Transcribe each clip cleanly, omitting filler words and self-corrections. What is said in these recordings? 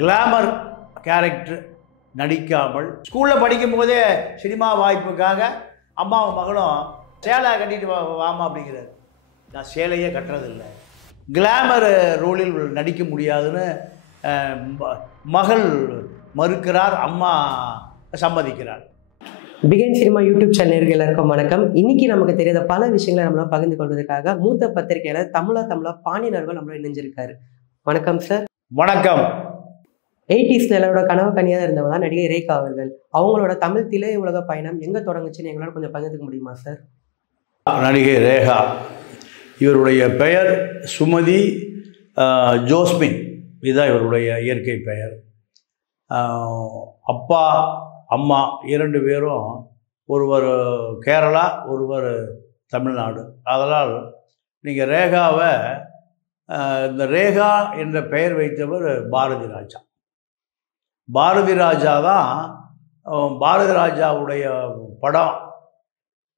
Glamour character நடிக்காமல் ஸ்கூலில் படிக்கும் போதே சினிமா வாய்ப்புக்காக அம்மாவும் மகளும் சேலை கட்டிட்டு வாமா அப்படிங்கிறாரு. நான் சேலையே கட்டுறதில்லை, கிளாமர் ரோலில் நடிக்க முடியாதுன்னு மகள் மறுக்கிறார், அம்மா சம்மதிக்கிறார். பிகைன் சினிமா யூடியூப் சேனல் எல்லாருக்கும் வணக்கம். இன்னைக்கு நமக்கு தெரியாத பல விஷயங்களை நம்மளால பகிர்ந்து கொள்வதற்காக மூத்த பத்திரிகையாளர் தமிழா பாண்டியன் அவர்கள் நம்மளோட இணைஞ்சிருக்காரு. வணக்கம் சார். வணக்கம். 80s நிலவோட கனவு கனியாக இருந்தவங்க தான் நடிகை ரேகா அவர்கள். அவங்களோட தமிழ் திரை உலக பயணம் எங்க தொடங்குச்சுன்னு எங்களால கொஞ்சம் பகிர்ந்துக்க முடியுமா சார்? நடிகை ரேகா, இவருடைய பெயர் சுமதி ஜோஸ்மின், இதுதான் இவருடைய இயற்கை பெயர். அப்பா அம்மா இரண்டு பேரும், ஒருவர் கேரளா ஒருவர் தமிழ்நாடு. அதனால் நீங்கள் ரேகாவை, இந்த ரேகா என்ற பெயர் வைத்தவர் பாரதி ராஜா. பாரதி ராஜா தான் பாரதி ராஜாவுடைய படம்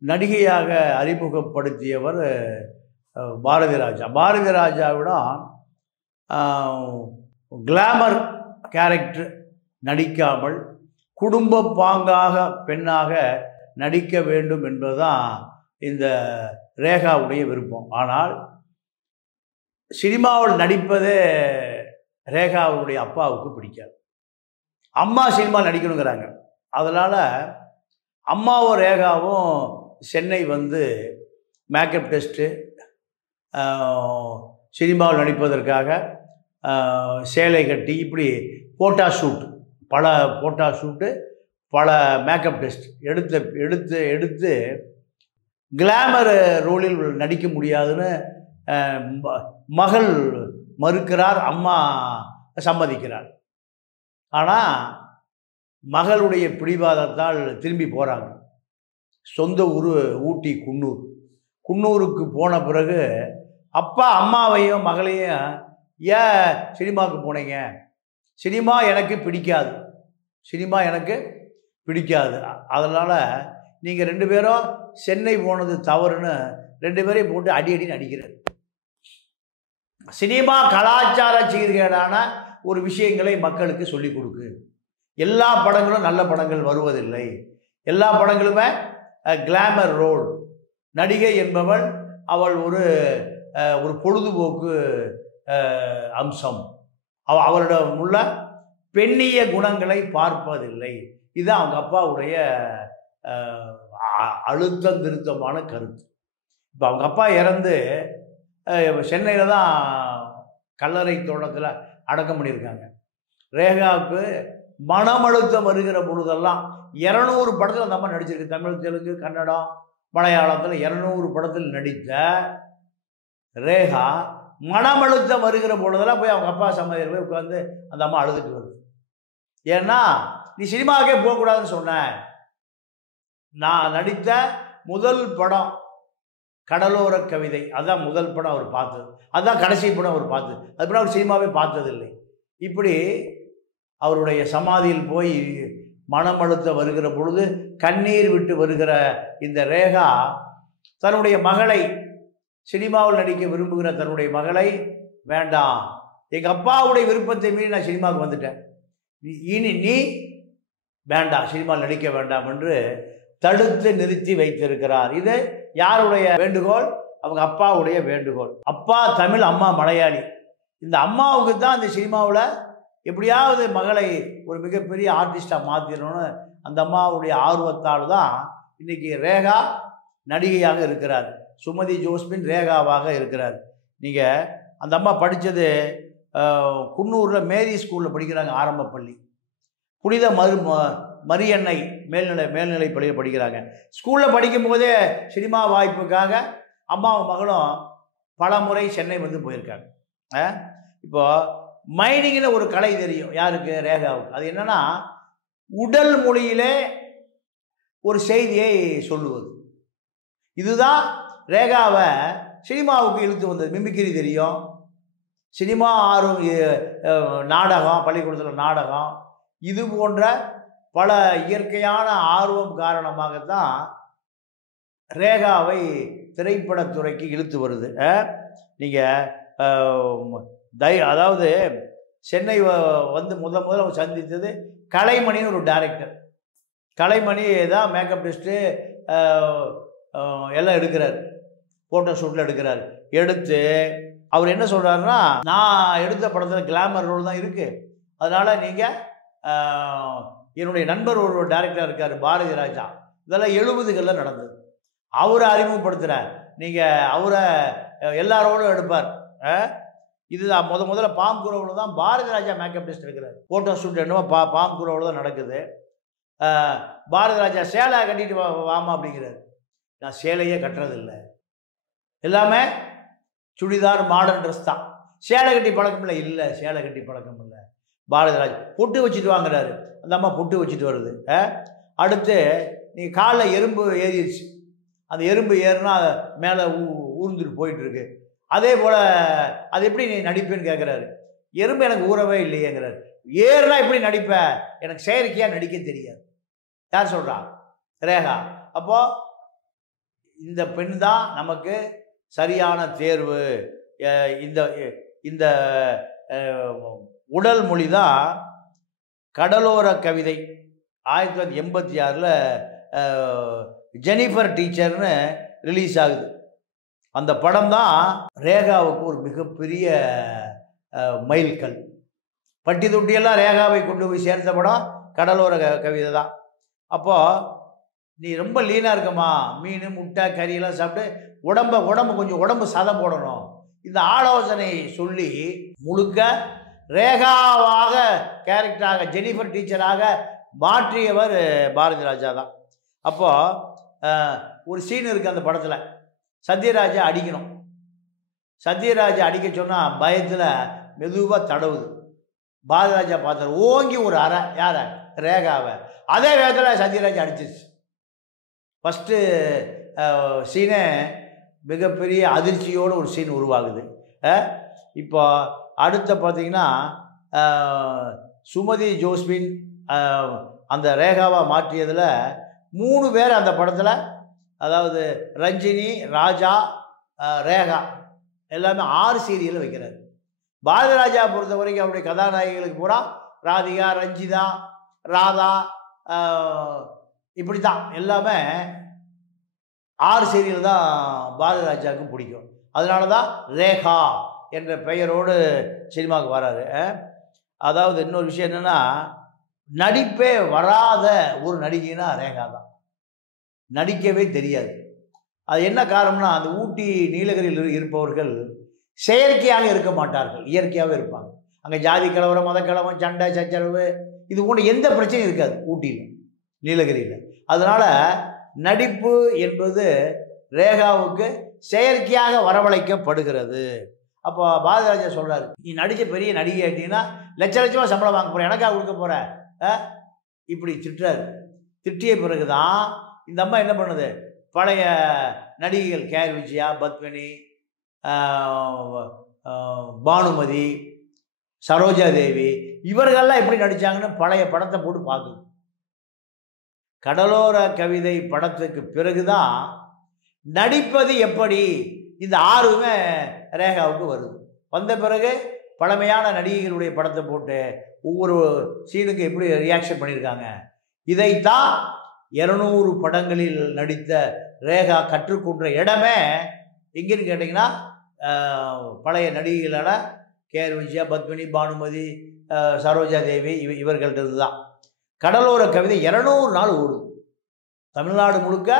நடிகையாக அறிமுகப்படுத்தியவர் பாரதி ராஜா. பாரதி ராஜாவிடம் கிளாமர் கேரக்டர் நடிக்காமல் குடும்ப பாங்காக பெண்ணாக நடிக்க வேண்டும் என்பதுதான் இந்த ரேகாவுடைய விருப்பம். ஆனால் சினிமாவில் நடிப்பதே ரேகாவுடைய அப்பாவுக்கு பிடிக்காது. அம்மா சினிமா நடிக்கணுங்கிறாங்க. அதனால் அம்மாவும் ரேகாவும் சென்னை வந்து மேக்கப் டெஸ்ட்டு, சினிமாவில் நடிப்பதற்காக சேலை கட்டி, இப்படி போட்டா ஷூட், பல போட்டா ஷூட்டு, பல மேக்கப் டெஸ்ட் எடுத்து கிளாமர் ரோலில் நடிக்க முடியாதுன்னு மகள் மறுக்கிறார், அம்மா சம்மதிக்கிறார். ஆனால் மகளுடைய பிடிவாதத்தால் திரும்பி போகிறாங்க. சொந்த ஊர் ஊட்டி குன்னூருக்கு போன பிறகு அப்பா அம்மாவையும் மகளையும், ஏன் சினிமாவுக்கு போனீங்க, சினிமா எனக்கு பிடிக்காது, அதனால் நீங்கள் ரெண்டு பேரும் சென்னை போனது தவறுன்னு ரெண்டு பேரையும் போட்டு அடின்னு அடிக்கிறார். சினிமா கலாச்சார சீர்கேடான ஒரு விஷயங்களை மக்களுக்கு சொல்லிக் கொடுக்கு. எல்லா படங்களும் நல்ல படங்கள் வருவதில்லை, எல்லா படங்களுமே கிளாமர் ரோல். நடிகை என்பவள் அவள் ஒரு பொழுதுபோக்கு அம்சம், அவளிடம் உள்ள பெண்ணிய குணங்களை பார்ப்பதில்லை. இதுதான் அவங்க அப்பாவுடைய அழுத்தம் திருத்தமான கருத்து. இப்போ அவங்க அப்பா இறந்து சென்னையில் தான் கல்லறை தோட்டத்தில் அடக்கம் பண்ணியிருக்காங்க. ரேகாவுக்கு மனமழுத்தம் வருகிற பொழுதெல்லாம் 200 படத்தில் அந்த அம்மா நடிச்சிருக்கு. தமிழ், தெலுங்கு, கன்னடம், மலையாளத்தில் 200 படத்தில் நடித்த ரேகா மனமழுத்தம் வருகிற பொழுதெல்லாம் போய் அவங்க அப்பா சமையல் போய் உட்காந்து அந்த அம்மா அழுதுட்டு வருது. ஏன்னா நீ சினிமாவுக்கே போகக்கூடாதுன்னு சொன்ன. நான் நடித்த முதல் படம் கடலோர கவிதை, அதுதான் முதல் படம் அவர் பார்த்தது, அதுதான் கடைசி படம் அவர் பார்த்தது. அதுபோல் அவர் சினிமாவே பார்த்ததில்லை. இப்படி அவருடைய சமாதியில் போய் மனமழுத்த வருகிற பொழுது கண்ணீர் விட்டு வருகிற இந்த ரேகா தன்னுடைய மகளை, சினிமாவில் நடிக்க விரும்புகிற தன்னுடைய மகளை, வேண்டாம், எங்கள் அப்பாவுடைய விருப்பத்தை மீறி நான் சினிமாவுக்கு வந்துட்டேன், இனி நீ வேண்டாம், சினிமாவில் நடிக்க வேண்டாம் என்று தடுத்து நிறுத்தி வைத்திருக்கிறார். இது யாருடைய வேண்டுகோள்? அவங்க அப்பாவுடைய வேண்டுகோள். அப்பா தமிழ், அம்மா மலையாளி. இந்த அம்மாவுக்கு தான் இந்த சினிமாவில் எப்படியாவது மகளை ஒரு மிகப்பெரிய ஆர்டிஸ்டாக மாற்றிடணும்னு அந்த அம்மாவுடைய ஆர்வத்தால் தான் இன்றைக்கி ரேகா நடிகையாக இருக்கிறார். சுமதி ஜோஸ்மின் ரேகாவாக இருக்கிறார். நீங்கள் அந்த அம்மா படித்தது குன்னூரில் மேரி ஸ்கூலில் படிக்கிறாங்க, ஆரம்ப பள்ளி. புனித மரியன்னை மேல்நிலை பள்ளியில் படிக்கிறாங்க. ஸ்கூலில் படிக்கும் போதே சினிமா வாய்ப்புக்காக அம்மாவும் மகளும் பல முறை சென்னை வந்து போயிருக்காங்க. இப்போ மைனிங்னு ஒரு கலை தெரியும் யாருக்கு? ரேகாவுக்கு. அது என்னன்னா, உடல் மொழியிலே ஒரு செய்தியை சொல்லுவது. இதுதான் ரேகாவை சினிமாவுக்கு இழுத்து வந்தது. மிமிக்ரி தெரியும், சினிமா நாடகம், பள்ளிக்கூடத்தில் நாடகம், இது போன்ற பல இயற்கையான ஆர்வம் காரணமாகத்தான் ரேகாவை திரைப்படத்துறைக்கு இழுத்து வருது. நீங்கள் அதாவது சென்னை வந்து முதல்ல சந்தித்தது கலைமணின்னு ஒரு டைரக்டர். கலைமணி தான் மேக்கப் டெஸ்ட்டு எல்லாம் எடுக்கிறார், ஃபோட்டோ ஷூட்டில் எடுக்கிறார். எடுத்து அவர் என்ன சொல்கிறாருன்னா, நான் எடுத்த படத்தில் கிளாமர் ரோல் தான் இருக்குது, அதனால் நீங்கள் என்னுடைய நண்பர் ஒரு டைரக்டர் இருக்கார் பாரதி ராஜா, இதெல்லாம் 70களில் நடந்தது, அவரை அறிமுகப்படுத்துகிறார், நீங்கள் அவரை எல்லாரோடும் எடுப்பார். இதுதான் முதல்ல பாம்குரோவில் தான் பாரதி ராஜா மேக்கப் டெஸ்ட் எடுக்கிறார். ஃபோட்டோ ஷூட் என்னவோ பாம்குரோவில் தான் நடக்குது. பாரதி ராஜா சேலை கட்டிட்டு வாமா அப்படிங்கிறார். நான் சேலையே கட்டுறதில்லை, எல்லாமே சுடிதார் மாடர்ன் ட்ரெஸ் தான், சேலை கட்டி பழக்கம் இல்லை. இல்லை, சேலை கட்டி பழக்கம் இல்லை. பாரதி ராஜா பொட்டு வச்சுட்டு வாங்குறாரு, அந்த அம்மா பொட்டு வச்சுட்டு வருது. அடுத்து நீ காலில் எறும்பு ஏறிடுச்சு, அந்த எறும்பு ஏறுனா மேலே ஊர்ந்துட்டு போயிட்டுருக்கு. அதே போல் அது எப்படி நீ நடிப்பேன்னு கேட்குறாரு. எறும்பு எனக்கு ஊறவே இல்லையேங்கிறாரு. ஏறுனா எப்படி நடிப்ப, எனக்கு செயற்கையாக நடிக்க தெரியாது. யார் சொல்கிறா? ரேகா. அப்போது இந்த பெண் தான் நமக்கு சரியான தேர்வு. இந்த இந்த உடல் மொழி தான் கடலோர கவிதை 1986 ஜெனிஃபர் டீச்சர்னு ரிலீஸ் ஆகுது. அந்த படம் தான் ரேகாவுக்கு ஒரு மிகப்பெரிய மைல்கல். பட்டி தொட்டியெல்லாம் ரேகாவை கொண்டு போய் சேர்த்த படம் கடலோர கவிதை தான். அப்போது நீ ரொம்ப லீனாக இருக்கம்மா, மீன் முட்டை கறியெல்லாம் சாப்பிட்டு உடம்பு சதம் போடணும், இந்த ஆலோசனை சொல்லி முழுக்க ரேகாவாக கேரக்டராக ஜெனிஃபர் டீச்சராக மாற்றியவர் பாரதி ராஜா தான். அப்போது ஒரு சீன் இருக்குது அந்த படத்தில், சத்யராஜா அடிக்கணும். சத்யராஜா அடிக்க சொன்னால் பயத்தில் மெதுவாக தடவுது. பாரதி ராஜா பார்த்தார், ஓங்கி ஒரு அறை, யாரை? ரேகாவை. அதே வேகத்தில் சத்யராஜா அடிச்சிருச்சு. ஃபஸ்ட்டு சீனே மிகப்பெரிய அதிர்ச்சியோடு ஒரு சீன் உருவாகுது. இப்போ அடுத்த பார்த்திங்கன்னா சுமதி ஜோஸ்பின் அந்த ரேகாவாக மாற்றியதில் 3 பேர் அந்த படத்தில், அதாவது ரஞ்சினி, ராஜா, ரேகா எல்லாமே 6 சீரியலில் வைக்கிறார். பாரதி ராஜா பொறுத்த வரைக்கும் அவருடைய கதாநாயகிகளுக்கு பூரா ராதிகா, ரஞ்சிதா, ராதா, இப்படி தான் எல்லாமே 6 சீரியல் தான் பாரதி ராஜாவுக்கு பிடிக்கும். அதனால தான் ரேகா என்ற பெயரோடு சினிமாவுக்கு வராரு. அதாவது இன்னொரு விஷயம் என்னென்னா, நடிப்பே வராத ஒரு நடிகைனா ரேகா தான். நடிக்கவே தெரியாது. அது என்ன காரணம்னா, அந்த ஊட்டி நீலகிரியில் இருப்பவர்கள் செயற்கையாக இருக்க மாட்டார்கள், இயற்கையாகவே இருப்பாங்க. அங்கே ஜாதி கலவரம், மத கலவரம், சண்டை சச்சரவு இது போன்ற எந்த பிரச்சனையும் இருக்காது ஊட்டியில், நீலகிரியில். அதனால் நடிப்பு என்பது ரேகாவுக்கு செயற்கையாக வரவழைக்கப்படுகிறது. அப்போ பாரதி ராஜா சொல்கிறார், நீ நடித்த பெரிய நடிகை ஆகிட்டீங்கன்னா லட்சமாக சம்பளம் வாங்க போகிற, எனக்காக கொடுக்க போகிற, இப்படி திட்டுறாரு. திட்டிய பிறகு தான் இந்த அம்மா என்ன பண்ணுது, பழைய நடிகைகள் கேஆர் விஜயா, பத்மினி, பானுமதி, சரோஜா தேவி இவர்கள்லாம் எப்படி நடித்தாங்கன்னு பழைய படத்தை போட்டு பார்க்குது. கடலோர கவிதை படத்துக்கு பிறகுதான் நடிப்பது எப்படி இந்த ஆர்வமே ரேகாவுக்கு வருது. வந்த பிறகு பழமையான நடிகைகளுடைய படத்தை போட்டு ஒவ்வொரு சீனுக்கு எப்படி ரியாக்ஷன் பண்ணியிருக்காங்க. இதைத்தான் 200 படங்களில் நடித்த ரேகா கற்றுக்கொண்ட இடமே எங்கேன்னு கேட்டிங்கன்னா, பழைய நடிகைகளான கேஆர் விஜயா, பத்மினி, பானுமதி, சரோஜா தேவி இவர்கள்ட்டது தான். கடலோர கவிதை 200 நாள் ஓடுது, தமிழ்நாடு முழுக்க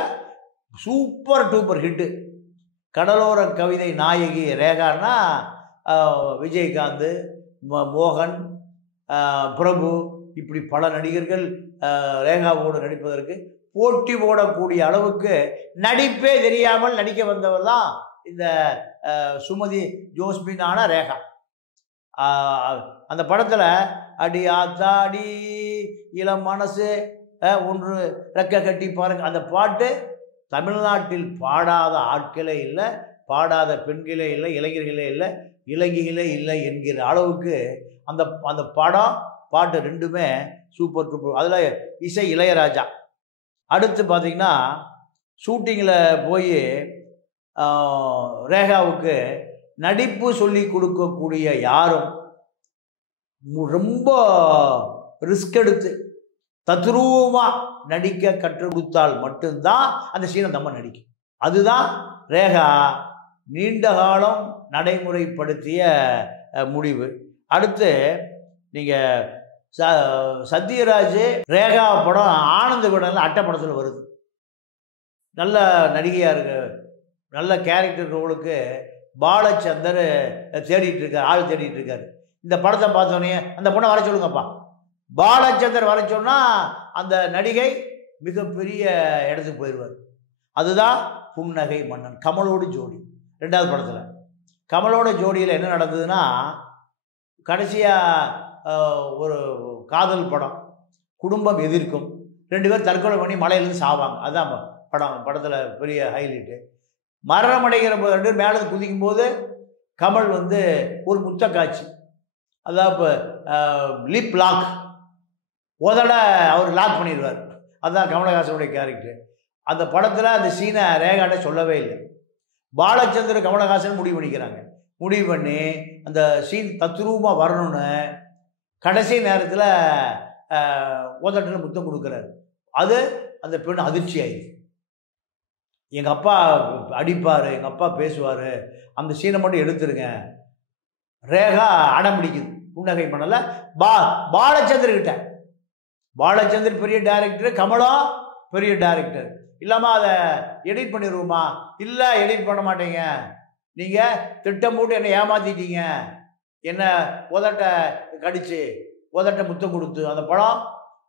சூப்பர் டூப்பர் ஹிட்டு. கடலோர கவிதை நாயகி ரேகான்னா விஜயகாந்த், மோகன், பிரபு இப்படி பல நடிகர்கள் ரேகாவோடு நடிப்பதற்கு போட்டி போடக்கூடிய அளவுக்கு நடிப்பே தெரியாமல் நடிக்க வந்தவர் தான் இந்த சுமதி ஜோஸ்பினான ரேகா. அந்த படத்தில் அடி ஆத்தாடி இளம் மனசு ஒன்று ரெக்க கட்டி பாருங்க, அந்த பாட்டு தமிழ்நாட்டில் பாடாத ஆட்களே இல்லை, பாடாத பெண்களே இல்லை, இளைஞர்களே இல்லை, இளைஞர்களே இல்லை என்கிற அளவுக்கு அந்த அந்த படம் பாட்டு ரெண்டுமே சூப்பர் டூப்பர். அதில் இசை இளையராஜா. அடுத்து பார்த்திங்கன்னா ஷூட்டிங்கில் போய் ரேகாவுக்கு நடிப்பு சொல்லி கொடுக்கக்கூடிய யாரும் ரொம்ப ரிஸ்க் எடுத்து தத்ரூபமாக நடிக்க கற்றுக் கொடுத்தால் மட்டும்தான் அந்த சீனை நம்ம நடிக்கும். அதுதான் ரேகா நீண்ட காலம் நடைமுறைப்படுத்திய முடிவு. அடுத்து நீங்கள் சத்யராஜ் ரேகா படம் ஆனந்த விடனில் அட்டை படத்தில் வருது. நல்ல நடிகையாக இருக்கு, நல்ல கேரக்டர் ரோலுக்கு பாலச்சந்தர் தேடிட்டு இருக்கார், ஆள் தேடிட்டு இருக்காரு. இந்த படத்தை பார்த்தோன்னே அந்த பொண்ணை வர சொல்லுங்கப்பா, பாலச்சந்தர் வர சொன்னால் அந்த நடிகை மிகப்பெரிய இடத்துக்கு போயிடுவார். அதுதான் புன்னகை மன்னன், கமலோடு ஜோடி. ரெண்டாவது படத்தில் கமலோட ஜோடியில் என்ன நடந்ததுன்னா, கடைசியாக ஒரு காதல் படம், குடும்பம் எதிர்க்கும், 2 பேர் தற்கொலை பண்ணி மலையிலேருந்து சாவாங்க. அதுதான் படத்தில் பெரிய ஹைலைட்டு. மரணம் அடைகிற 2 பேர் மேலே குதிக்கும் போது கமல் வந்து ஒரு முத்த காட்சி, அதாவது இப்போ லிப் லாக், உதட அவர் லாக் பண்ணிடுவார். அதுதான் கமலஹாசனுடைய கேரக்டர். அந்த படத்தில் அந்த சீனை ரேகாட்ட சொல்லவே இல்லை. பாலச்சந்தர் கமலஹாசன் முடிவு பண்ணிக்கிறாங்க. முடிவு பண்ணி அந்த சீன் தத்ரூபமாக வரணும்னு கடைசி நேரத்தில் உதட்டில் முத்தம் கொடுக்குறாரு. அது அந்த பெண் அதிர்ச்சி ஆயிடுச்சு. எங்கள் அப்பா அடிப்பார், எங்கள் அப்பா பேசுவார், அந்த சீனை மட்டும் எடுத்துருங்க. ரேகா அடம் பிடிக்குது, புன்னகை பண்ணல. பாலச்சந்தர்கிட்ட, பாலச்சந்தர் பெரிய டைரக்டர், கமலம் பெரிய டைரக்டர், இல்லாமல் அதை எடிட் பண்ணிடுவோமா? இல்லை, எடிட் பண்ண மாட்டேங்க, நீங்கள் திட்டம் போட்டு என்னை ஏமாற்றிட்டீங்க, என்னை உதட்டை கடிச்சு உதட்டை முத்தம் கொடுத்து. அந்த படம்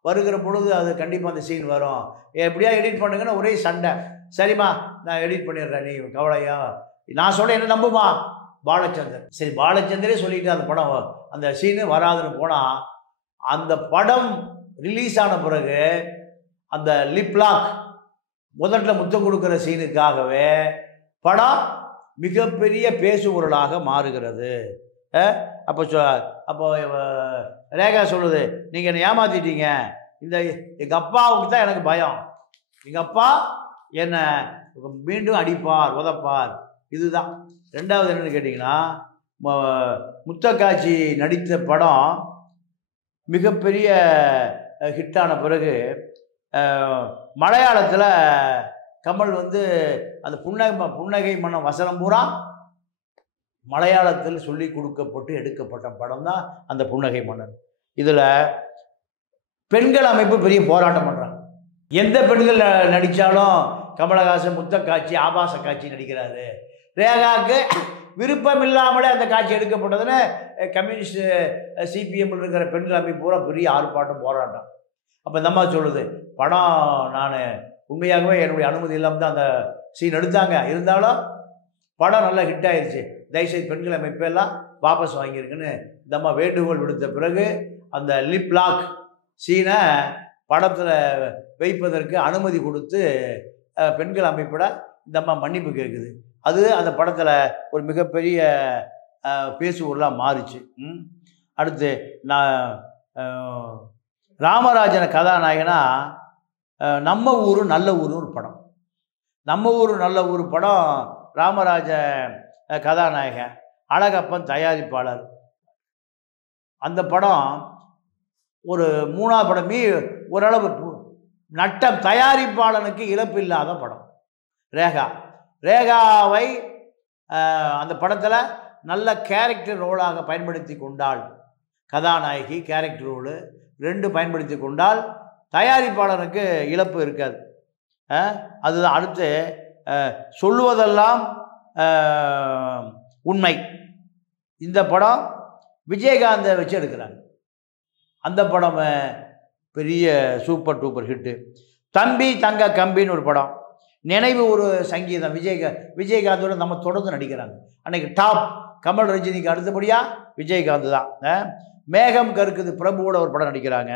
வருகிற பொழுது அது கண்டிப்பாக அந்த சீன் வரும், எப்படியா எடிட் பண்ணுங்கன்னு ஒரே சண்டை. சரிம்மா, நான் எடிட் பண்ணிடுறேன், நீ கவலையா, நான் சொல்ல என்ன நம்புமா? பாலச்சந்தர் சரி, பாலச்சந்தரே சொல்லிட்டு அந்த படம் அந்த சீனு வராதுன்னு போனால், அந்த படம் ரிலீஸ் ஆன பிறகு அந்த லிப்லாக் முதல்ல முத்தம் கொடுக்குற சீனுக்காகவே படம் மிகப்பெரிய பேசுபொருளாக மாறுகிறது. அப்போ ரேகா சொல்லுது, நீங்கள் என்னை ஏமாற்றிட்டீங்க, எங்கள் அப்பாவுக்கு தான் எனக்கு பயம், எங்கள் அப்பா என்னை மீண்டும் அடிப்பார், உதப்பார். இதுதான். ரெண்டாவது என்னென்னு கேட்டிங்கன்னா, முத்தக்காட்சி நடித்த படம் மிகப்பெரிய ஹிட்டான பிறகு மலையாளத்தில் கமல் வந்து அந்த புன்னகை மன்னன் வசனம் பூரா மலையாளத்தில் சொல்லி கொடுக்கப்பட்டு எடுக்கப்பட்ட படம் தான் அந்த புன்னகை மன்னன். இதில் பெண்கள் அமைப்பு பெரிய போராட்டம் பண்ணுறாங்க. எந்த பெண்கள் நடித்தாலும் கமலஹாசன் முத்தக்காட்சி, ஆபாச காட்சி நடிக்கிறாரு. ரேகாவுக்கு விருப்பம் இல்லாமலே அந்த காட்சி எடுக்கப்பட்டதுன்னு கம்யூனிஸ்ட் சிபிஎம்மில் இருக்கிற பெண்கள் அமைப்பு பூரா பெரிய ஆர்ப்பாட்டம், போராட்டம். அப்போ இந்த அம்மா சொல்லுது, படம் நான் உண்மையாகவே என்னுடைய அனுமதி இல்லாமல் தான் அந்த சீன் எடுத்தாங்க, இருந்தாலும் படம் நல்லா ஹிட் ஆயிடுச்சு, தயவுசெய்து பெண்கள் அமைப்பெல்லாம் வாபஸ் வாங்கியிருக்குன்னு இந்த அம்மா வேண்டுகோள் விடுத்த பிறகு அந்த லிப் லாக் சீனை படத்தில் வைப்பதற்கு அனுமதி கொடுத்து பெண்கள் அமைப்பிட இந்த அம்மா மன்னிப்பு கேட்குது. அது அந்த படத்தில் ஒரு மிகப்பெரிய பேசுபொருளாக மாறிச்சு. அடுத்து நான் ராமராஜனை கதாநாயகனா நம்ம ஊர் நல்ல ஊர்னு ஒரு படம், நம்ம ஊர் நல்ல ஊர் படம், ராமராஜ கதாநாயகன், அழகப்பன் தயாரிப்பாளர். அந்த படம் ஒரு 3ஆவது படம், ஓரளவு நட்டம் தயாரிப்பாளனுக்கு இழப்பு இல்லாத படம். ரேகாவை அந்த படத்தில் நல்ல கேரக்டர் ரோலாக பயன்படுத்தி கொண்டால், கதாநாயகி கேரக்டர் ரோலு 2 பயன்படுத்தி கொண்டால் தயாரிப்பாளனுக்கு இழப்பு இருக்காது. அதுதான். அடுத்து சொல்லுவதெல்லாம் உண்மை, இந்த படம் விஜயகாந்தை வச்சு எடுக்கிறாங்க. அந்த படம் பெரிய சூப்பர் டூப்பர் ஹிட்டு. தம்பி தங்க கம்பின்னு ஒரு படம், நினைவு ஒரு சங்கீதம், விஜயகாந்தோட நம்ம தொடர்ந்து நடிக்கிறாங்க. அன்னைக்கு டாப் கமல் ரஜினிக்கு அடுத்தபடியாக விஜயகாந்த் தான். மேகம் கருக்குது பிரபுவோட ஒரு படம் நடிக்கிறாங்க.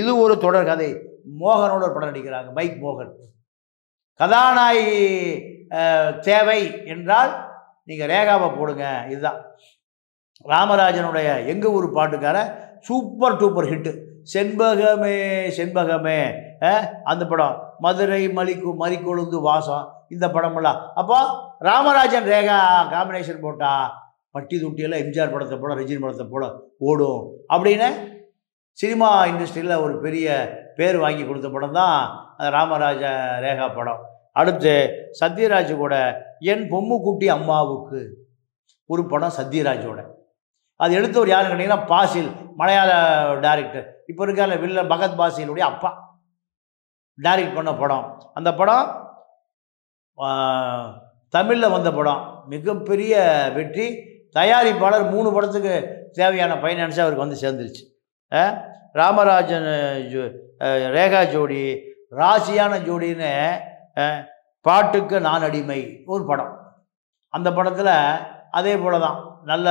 இது ஒரு தொடர் கதை, மோகனோட ஒரு படம் நடிக்கிறாங்க, மைக் மோகன். கதாநாயகி தேவை என்றால் நீங்கள் ரேகாவை போடுங்க. இதுதான் ராமராஜனுடைய எங்கள் ஊர் பாட்டுக்கார சூப்பர் டூப்பர் ஹிட்டு. செண்பகமே செண்பகமே அந்த படம், மதுரை மறிக்கொழுந்து வாசம், இந்த படமெல்லாம். அப்போ ராமராஜன் ரேகா காம்பினேஷன் போட்டால் பட்டி தொட்டியெல்லாம் எம்ஜிஆர் படத்தை போல ரஜினி படத்தை போல ஓடும் அப்படின்னு சினிமா இண்டஸ்ட்ரியில் ஒரு பெரிய பேர் வாங்கி கொடுத்த படம் தான் ராமராஜ ரேகா படம். அடுத்து சத்யராஜ் கூட என் பொம்முக்குட்டி அம்மாவுக்கு ஒரு படம் சத்யராஜோட. அது எடுத்தவர் யாருன்னு கேட்டிங்கன்னா பாசில், மலையாள டைரக்டர். இப்போ இருக்கால வில்ல பகத் பாசிலுடைய அப்பா டைரக்ட் பண்ண படம். அந்த படம் தமிழில் வந்த படம், மிகப்பெரிய வெற்றி. தயாரிப்பாளர் 3 படத்துக்கு தேவையான ஃபைனான்ஸை அவருக்கு வந்து சேர்ந்துருச்சு. ராமராஜன் ரேகா ஜோடி, ராசியான ஜோடின்னு பாட்டுக்கு நான் அடிமை ஒரு படம். அந்த படத்தில் அதே போல தான் நல்ல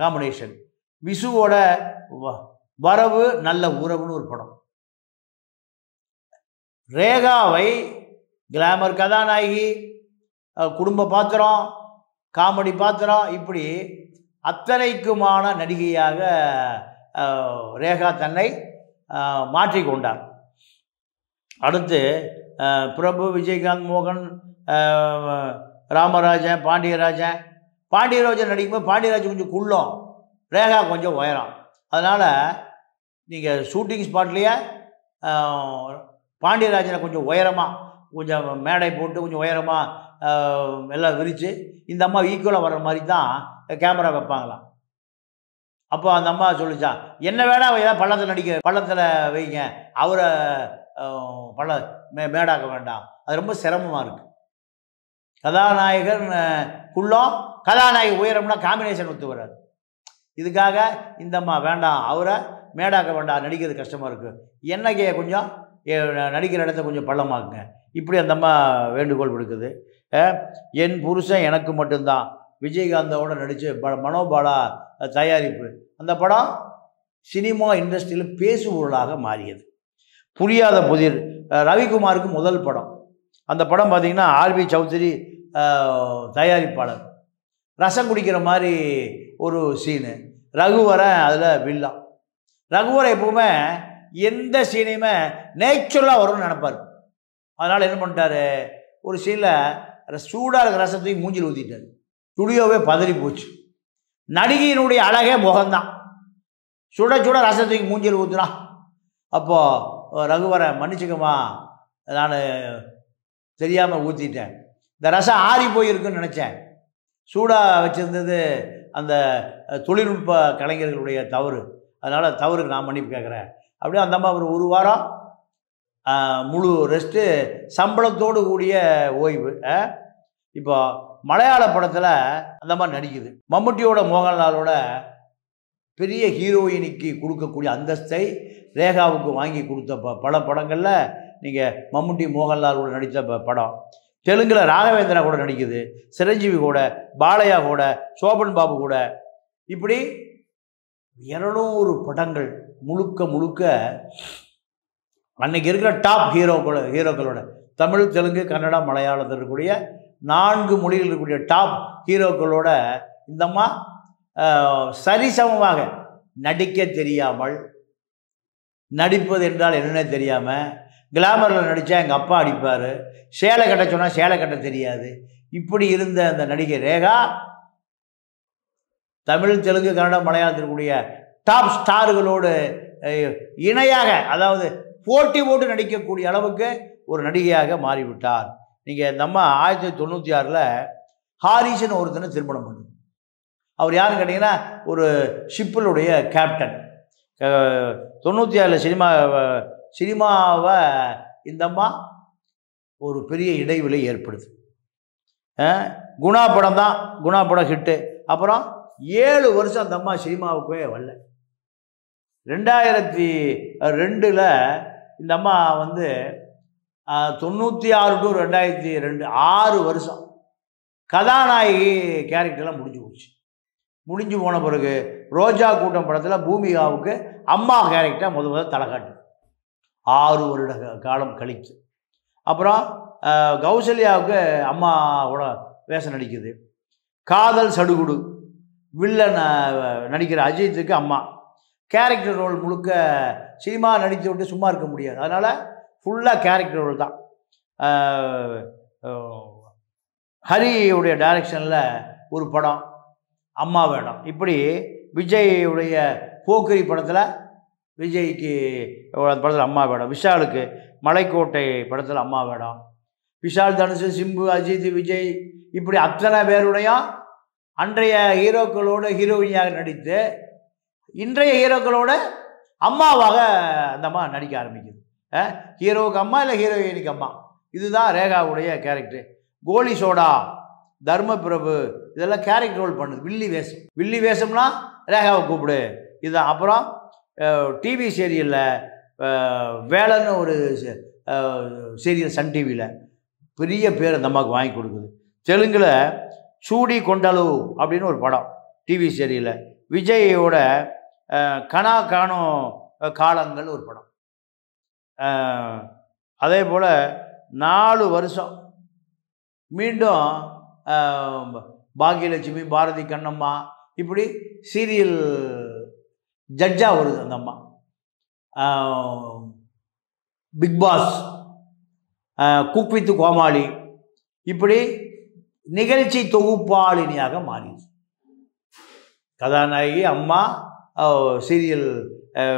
காம்பினேஷன். விசுவோட வரவு நல்ல உறவுன்னு ஒரு படம். ரேகாவை கிளாமர் கதாநாயகி, குடும்ப பாத்திரம், காமெடி பாத்திரம், இப்படி அத்தனைக்குமான நடிகையாக ரேகா தன்னை மாற்றிக்கொண்டார். அடுத்து பிரபு, விஜயகாந்த், மோகன், ராமராஜன், பாண்டியராஜன் நடிக்கும்போது பாண்டியராஜன் கொஞ்சம் குள்ளம், ரேகா கொஞ்சம் உயரம். அதனால் நீங்கள் ஷூட்டிங் ஸ்பாட்லேயே பாண்டியராஜனை கொஞ்சம் உயரமாக, கொஞ்சம் மேடை போட்டு கொஞ்சம் உயரமாக எல்லாம் விரித்து இந்த அம்மா ஈக்குவலாக வர்ற மாதிரி தான் கேமரா வைப்பாங்களாம். அப்போ அந்த அம்மா சொல்லிச்சான், என்ன வேணால் ஏதாவது பள்ளத்தில் வைங்க, அவரை மேடாக்க வேண்டாம், அது ரொம்ப சிரமமாக இருக்குது. கதாநாயகன் குள்ளம், கதாநாயகி உயரம்னா காம்பினேஷன் ஒத்து வராது. இதுக்காக இந்த அம்மா வேண்டாம், அவரை மேடாக்க வேண்டாம், நடிக்கிறது கஷ்டமாக இருக்குது, என்னைக்கு கொஞ்சம் நடிக்கிற இடத்த கொஞ்சம் பள்ளமாக்குங்க, இப்படி அந்த அம்மா வேண்டுகோள் விடுக்குது. என் புருஷன் எனக்கு மட்டும்தான் விஜயகாந்தோட நடித்து மனோபாலா தயாரிப்பு. அந்த படம் சினிமா இண்டஸ்ட்ரியில் பேசுபொருளாக மாறியது. புரியாத புதிர் ரவிக்குமாருக்கு முதல் படம். அந்த படம் பார்த்திங்கன்னா ஆர்பி சௌத்ரி தயாரிப்பாளர். ரசம் குடிக்கிற மாதிரி ஒரு சீனு. ரகுவரன் அதில் வில்லன். ரகுவரை எப்பவுமே எந்த சீனையுமே நேச்சுரலாக வரும்னு நினைப்பார். அதனால் என்ன பண்ணிட்டார், ஒரு சீனில் சூடாக இருக்கிற ரசத்தையும் மூஞ்சில் ஊற்றிட்டார். ஸ்டுடியோவே பதறி போச்சு. நடிகையினுடைய அழகே முகம்தான். சுட சுட ரசத்தையும் மூஞ்சில் ஊற்றுனா. அப்போது ரகுவரை மன்னிச்சுக்கம்மா, நான் தெரியாமல் ஊற்றிட்டேன், இந்த ரசம் ஆறி போயிருக்குன்னு நினச்சேன், சூடாக வச்சுருந்தது அந்த தொழில்நுட்ப கலைஞர்களுடைய தவறு, அதனால் தவறுக்கு நான் மன்னிப்பு கேட்குறேன். அப்படியே அந்த அம்மா ஒரு வாரம் முழு ரெஸ்ட்டு, சம்பளத்தோடு கூடிய ஓய்வு. இப்போ மலையாள படத்தில் அந்த மாதிரி நடிக்குது. மம்முட்டியோட மோகன்லாலோட பெரிய ஹீரோயினிக்கு கொடுக்கக்கூடிய அந்தஸ்தை ரேகாவுக்கு வாங்கி கொடுத்த பல படங்களில் நீங்கள் மம்முட்டி மோகன்லாலோட நடித்த படம். தெலுங்கில் ராகவேந்திரா கூட நடிக்குது, சிரஞ்சீவி கூட, பாலையா கூட, சோபன் பாபு கூட, இப்படி 200 படங்கள் முழுக்க அன்னைக்கு இருக்கிற டாப் ஹீரோக்களோட தமிழ், தெலுங்கு, கன்னடா, மலையாளத்தில் இருக்கக்கூடிய 4 மொழிகள் இருக்கக்கூடிய டாப் ஹீரோக்களோட இந்தம்மா சரிசமமாக நடிக்க தெரியாமல், நடிப்பது என்றால் என்னென்ன தெரியாமல், கிளாமரில் நடித்தா எங்கள் அப்பா அடிப்பார், சேலை கட்ட சொன்னால் சேலை கட்ட தெரியாது, இப்படி இருந்த அந்த நடிகை ரேகா தமிழ், தெலுங்கு, கன்னடம், மலையாளத்தில் இருக்கக்கூடிய டாப் ஸ்டார்களோடு இணையாக, அதாவது போட்டி போட்டு நடிக்கக்கூடிய அளவுக்கு ஒரு நடிகையாக மாறிவிட்டார். நீங்கள் இந்த அம்மா 1996 ஹாரிஸ்னு ஒருத்தனை திருமணம் பண்ணுது. அவர் யாருன்னு கேட்டிங்கன்னா ஒரு ஷிப்பிலுடைய கேப்டன். 96 சினிமாவை இந்த அம்மா ஒரு பெரிய இடைவெளி ஏற்படுது. குணா படம் தான், குணா படம் ஹிட்டு. அப்புறம் 7 வருஷம் அந்த அம்மா சினிமாவுக்கே வரல. 2002 இந்த அம்மா வந்து 96 to 2002 6 வருஷம் கதாநாயகி கேரக்டர்லாம் முடிஞ்சு போச்சு. முடிஞ்சு போன பிறகு ரோஜா கூட்டம் படத்தில் பூமிகாவுக்கு அம்மா கேரக்டர் முதல் தலை காட்டு 6 வருட காலம் கழித்து. அப்புறம் கௌசல்யாவுக்கு அம்மாவோட வேஷம் நடிக்குது. காதல் சடுகுடு வில்லன் நடிக்கிற அஜித்துக்கு அம்மா. கேரக்டர் ரோல் முழுக்க சினிமா நடித்து விட்டு சும்மா இருக்க முடியாது, அதனால் ஃபுல்லாக கேரக்டர் ரோல் தான். ஹரியுடைய டைரக்ஷனில் ஒரு படம் அம்மா வேடம். இப்படி விஜயுடைய போக்கிரி படத்தில் விஜய்க்கு படத்தில் அம்மா வேடம், விஷாலுக்கு மலைக்கோட்டை படத்தில் அம்மா வேடம், விஷால், தனுஷு, சிம்பு, அஜித், விஜய் இப்படி அத்தனை பேருடையும் அன்றைய ஹீரோக்களோடு ஹீரோயினியாக நடித்து இன்றைய ஹீரோக்களோட அம்மாவாக அந்த அம்மா நடிக்க ஆரம்பிக்குது. ஹீரோவுக்கு அம்மா இல்லை ஹீரோயினுக்கு அம்மா. இதுதான் ரேகாவுடைய கேரக்டர். கோலி சோடா, தர்மபிரபு இதெல்லாம் கேரக்டர் ரோல் பண்ணுது. வில்லி வேஷம், வில்லி வேஷம்னா ரேகாவை கூப்பிடு இதுதான். அப்புறம் டிவி சீரியலில் வேலைன்னு ஒரு சீரியல் சன் டிவியில் பெரிய பேர் அந்த அம்மாவுக்கு வாங்கி கொடுக்குது. தெலுங்கில் சூடி கொண்டலு அப்படின்னு ஒரு படம் டிவி சீரியலில், விஜயோட கனா காணும் காலங்கள் ஒரு படம். அதே போல் 4 வருஷம் மீண்டும் பாக்யலட்சுமி, பாரதி கண்ணம்மா இப்படி சீரியல் ஜட்ஜாக வருது அந்த அம்மா. பிக் பாஸ், குக் வித் கோமாளி இப்படி நிகழ்ச்சி தொகுப்பாளினியாக மாறிடுது. கதாநாயகி, அம்மா, சீரியல்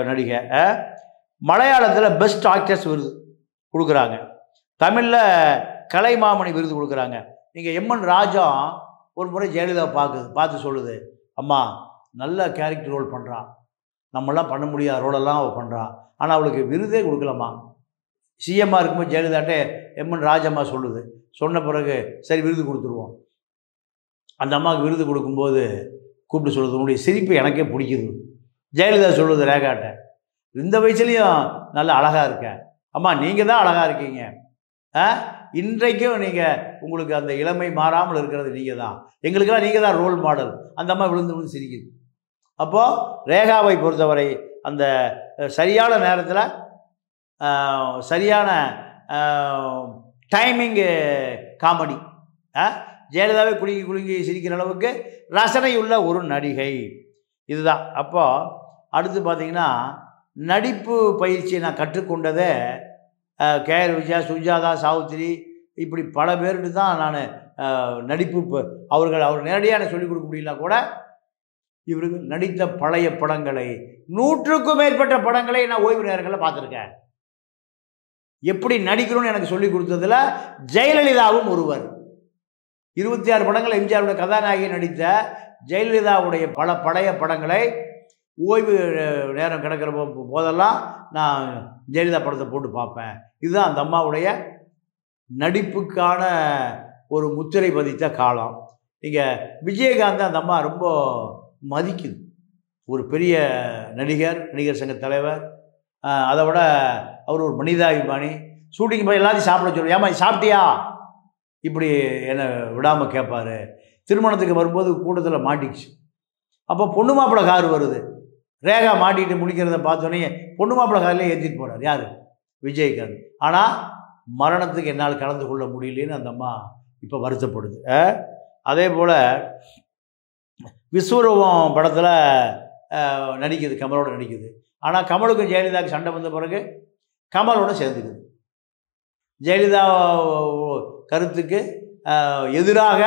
நடிகை. மலையாளத்தில் பெஸ்ட் ஆக்டர்ஸ் விருது கொடுக்குறாங்க, தமிழில் கலைமாமணி விருது கொடுக்குறாங்க. நீங்கள் எம்என் ராஜா ஒரு முறை ஜெயலலிதா பார்த்து சொல்லுது, அம்மா நல்ல கேரக்டர் ரோல் பண்ணுறான், நம்மளாம் பண்ண முடியாத ரோலெல்லாம் அவள் பண்ணுறான், ஆனால் அவளுக்கு விருதே கொடுக்கலாமா. சிஎம்மாக இருக்கும்போது ஜெயலலிதாட்டே எம்என் ராஜம்மா சொல்லுது. சொன்ன பிறகு சரி விருது கொடுத்துருவோம். அந்த அம்மாவுக்கு விருது கொடுக்கும்போது கூப்பிட்டு சொல்லுது, உன்னுடைய சிரிப்பு எனக்கே பிடிக்குது. ஜெயலலிதா சொல்லுது ரேகாட்ட, இந்த வயசுலேயும் நல்ல அழகாக இருக்க அம்மா, நீங்கள் தான் அழகாக இருக்கீங்க, இன்றைக்கும் நீங்கள் உங்களுக்கு அந்த இளமை மாறாமல் இருக்கிறது நீங்கள் தான், எங்களுக்கெல்லாம் நீங்கள் தான் ரோல் மாடல். அந்த அம்மா விழுந்து சிரிக்குது. அப்போது ரேகாவை பொறுத்தவரை அந்த சரியான நேரத்தில் சரியான டைமிங்கு காமெடி, ஜெயலலிதாவே குலுங்கி சிரிக்கிற அளவுக்கு ரசனையுள்ள ஒரு நடிகை இதுதான். அப்போது அடுத்து பார்த்திங்கன்னா நடிப்பு பயிற்சியை நான் கற்றுக்கொண்டதே கேஆர் விஜயா, சுஜாதா, சாவித்திரி இப்படி பல பேருக்கு தான் நான் நடிப்பு அவர் நேரடியாக சொல்லிக் கொடுக்க முடியல கூட இவருக்கு நடித்த பழைய படங்களை 100க்கும் மேற்பட்ட படங்களை நான் ஓய்வு நேரங்களில் பார்த்துருக்கேன். எப்படி நடிக்கணும்னு எனக்கு சொல்லிக் கொடுத்ததில் ஜெயலலிதாவும் ஒருவர். 26 படங்கள் எம்ஜிஆருடைய கதாநாயகி நடித்த ஜெயலலிதாவுடைய பல பழைய படங்களை ஓய்வு நேரம் கிடக்கிற போதெல்லாம் நான் ஜெயலலிதா படத்தை போட்டு பார்ப்பேன். இதுதான் அந்த அம்மாவுடைய நடிப்புக்கான ஒரு முத்திரை பதித்த காலம். இங்கே விஜயகாந்த் அந்த அம்மா ரொம்ப மதிக்குது. ஒரு பெரிய நடிகர் சங்க தலைவர், அதை விட அவர் ஒரு மனிதாபிமானி. ஷூட்டிங் போய் எல்லாத்தையும் சாப்பிட சொல்லுவோம், ஏமா சாப்பிட்டியா இப்படி என்னை விடாமல் கேட்பார். திருமணத்துக்கு வரும்போது கூட்டத்தில் மாட்டிடுச்சு. அப்போ பொண்ணு மாப்பிள்ளை கார் வருது, ரேகா மாட்டிகிட்டு முடிக்கிறத பார்த்தோன்னே பொண்ணு மாப்பிள்ளை காரிலே ஏற்றிட்டு போனார் யார், விஜயகாந்த். ஆனால் மரணத்துக்கு என்னால் கலந்து கொள்ள முடியலன்னு அந்த அம்மா இப்போ வருத்தப்படுது. அதே போல் விஸ்வரூபம் படத்தில் நடிக்குது, கமலோட நடிக்குது. ஆனால் கமலுக்கும் ஜெயலலிதாவுக்கு சண்டை வந்த பிறகு கமலோட சேர்ந்துக்குது. ஜெயலலிதா கருத்துக்கு எதிராக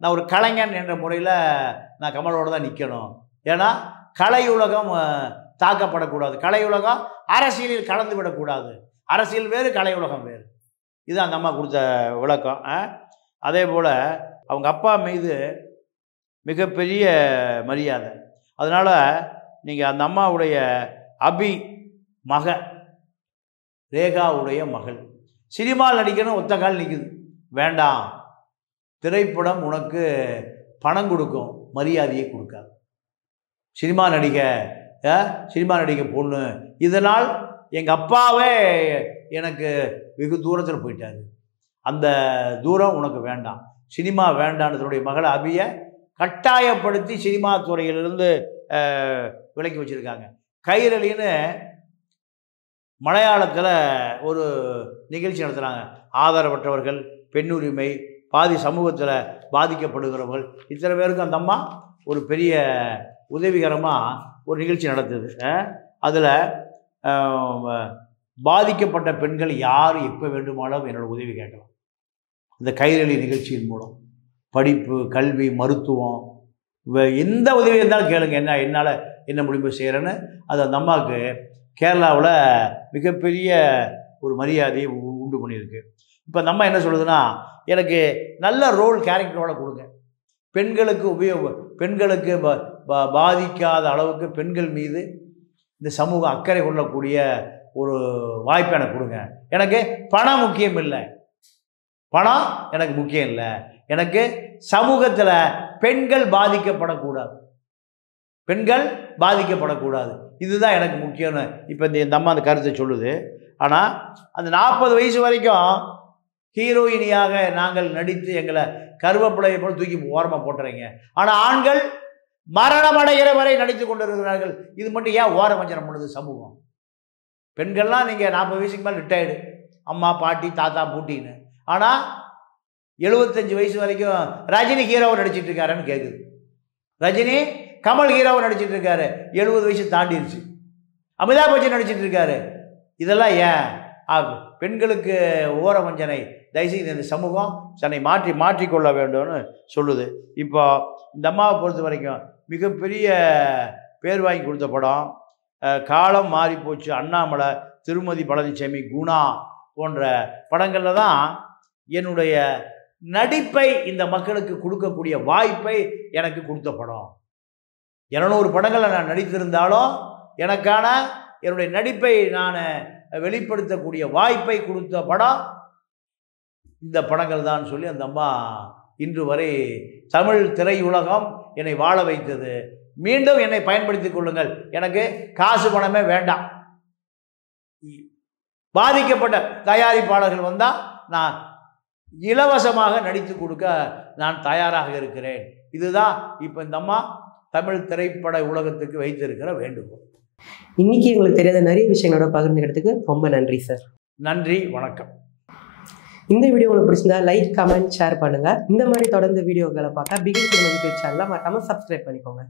நான் ஒரு கலைஞன் என்ற முறையில் நான் கமலோடு தான் நிற்கணும். ஏன்னா கலையுலகம் தாக்கப்படக்கூடாது, கலையுலகம் அரசியலில் கலந்து விடக்கூடாது, அரசியல் வேறு கலையுலகம் வேறு. இது அந்த அம்மா கொடுத்த விளக்கம். அதே போல் அவங்க அப்பா மீது மிகப்பெரிய மரியாதை. அதனால் நீங்கள் அந்த அம்மாவுடைய மக ரேகாவுடைய மகள் சினிமாவில் நடிக்கணும், ஒத்த கால் நிற்குது, வேண்டாம், திரைப்படம் உனக்கு பணம் கொடுக்கும், மரியாதையை கொடுக்காது. சினிமா நடிக்க பொண்ணு, இதனால் எங்கள் அப்பாவே எனக்கு வெகு தூரத்தில் போயிட்டார், அந்த தூரம் உனக்கு வேண்டாம், சினிமா வேண்டான்றதுடைய மகளை அபியை கட்டாயப்படுத்தி சினிமா துறையிலிருந்து விலக்கி வச்சுருக்காங்க. கைரளின்னு மலையாளத்தில் ஒரு நிகழ்ச்சி நடத்துகிறாங்க. ஆதரவற்றவர்கள், பெண்ணுரிமை, பாதி சமூகத்தில் பாதிக்கப்படுகிறவர்கள், இத்தனை பேருக்கு அந்த அம்மா ஒரு பெரிய உதவிகரமாக ஒரு நிகழ்ச்சி நடத்துது. அதில் பாதிக்கப்பட்ட பெண்கள் யார் எப்போ வேண்டுமானாலும் என்னோடய உதவி கேட்கலாம். இந்த கைரளி நிகழ்ச்சியின் மூலம் படிப்பு, கல்வி, மருத்துவம், எந்த உதவி இருந்தாலும் கேளுங்க, என்னால் என்ன முடிவு செய்கிறேன்னு. அது அந்த அம்மாவுக்கு கேரளாவில் மிகப்பெரிய ஒரு மரியாதையை உண்டு பண்ணியிருக்கு. இப்போ அந்த அம்மா என்ன சொல்லுதுன்னா, எனக்கு நல்ல ரோல் கேரக்டரோட கொடுங்க, பெண்களுக்கு பாதிக்காத அளவுக்கு பெண்கள் மீது இந்த சமூகம் அக்கறை கொள்ளக்கூடிய ஒரு வாய்ப்பை எனக்கு கொடுங்க. எனக்கு பணம் முக்கியம் இல்லை, பணம் எனக்கு முக்கியம் இல்லை, எனக்கு சமூகத்தில் பெண்கள் பாதிக்கப்படக்கூடாது, இதுதான் எனக்கு முக்கியம்னு இப்போ இந்த அம்மா அந்த கருத்தை சொல்லுது. ஆனால் அந்த 40 வயசு வரைக்கும் ஹீரோயினியாக நாங்கள் நடித்து எங்களை கருவேப்பிலையை போல தூக்கி ஓரமாக போட்டுறீங்க. ஆனால் ஆண்கள் மரணம் அடைகிற வரை நடித்து கொண்டிருக்கிறார்கள். இது மட்டும் ஏன் ஓர வஞ்சனம் பண்ணுது சமூகம்? பெண்கள்லாம் நீங்கள் 40 வயசுக்கு மேலே ரிட்டையர்டு, அம்மா பாட்டி தாத்தா பூட்டின்னு. ஆனால் 75 வயசு வரைக்கும் ரஜினி ஹீரோவை நடிச்சிட்டு இருக்காருன்னு கேட்குது. ரஜினி கமல் ஹீரோவை நடிச்சிட்டு இருக்காரு, 70 வயசு தாண்டிடுச்சு. அமிதாப் பச்சன் நடிச்சிட்டு இருக்காரு. இதெல்லாம் ஏன்? பெண்களுக்கு ஓர வஞ்சனை. தயவுசெய்து இந்த சமூகம் தன்னை மாற்றிக்கொள்ள வேண்டும்னு சொல்லுது. இப்போ இந்த அம்மாவை பொறுத்த வரைக்கும் மிகப்பெரிய பேர் வாங்கி கொடுத்த படம் காலம் மாறி போச்சு, அண்ணாமலை, திருமதி பழனிசாமி, குணா போன்ற படங்களில் தான் என்னுடைய நடிப்பை இந்த மக்களுக்கு கொடுக்கக்கூடிய வாய்ப்பை எனக்கு கொடுத்த படம். 200 படங்களில் நான் நடித்திருந்தாலும் எனக்கான என்னுடைய நடிப்பை நான் வெளிப்படுத்தக்கூடிய வாய்ப்பை கொடுத்த படம் இந்த படங்கள் தான் சொல்லி அந்த அம்மா இன்று வரை தமிழ் திரையுலகம் என்னை வாழ வைத்தது. மீண்டும் என்னை பயன்படுத்திக் கொள்ளுங்கள், எனக்கு காசு பணமே வேண்டாம். பாதிக்கப்பட்ட தயாரிப்பாளர்கள் வந்தால் நான் இலவசமாக நடித்து கொடுக்க நான் தயாராக இருக்கிறேன். இதுதான் இப்போ இந்த அம்மா தமிழ் திரைப்பட உலகத்துக்கு வைத்திருக்கிற வேண்டுகோள். இன்னைக்கு உங்களுக்கு தெரியாத நிறைய விஷயங்களோட பகிர்ந்துக்கிறதுக்கு ரொம்ப நன்றி சார். நன்றி, வணக்கம். இந்த வீடியோ உங்களுக்கு பிடிச்சிருந்தா லைக், கமெண்ட், ஷேர் பண்ணுங்க. இந்த மாதிரி தொடர்ந்து வீடியோக்களை பார்க்க பிகின் சினிமா யூடியூப் சேனலை மறக்காம சப்ஸ்கிரைப் பண்ணிக்கோங்க.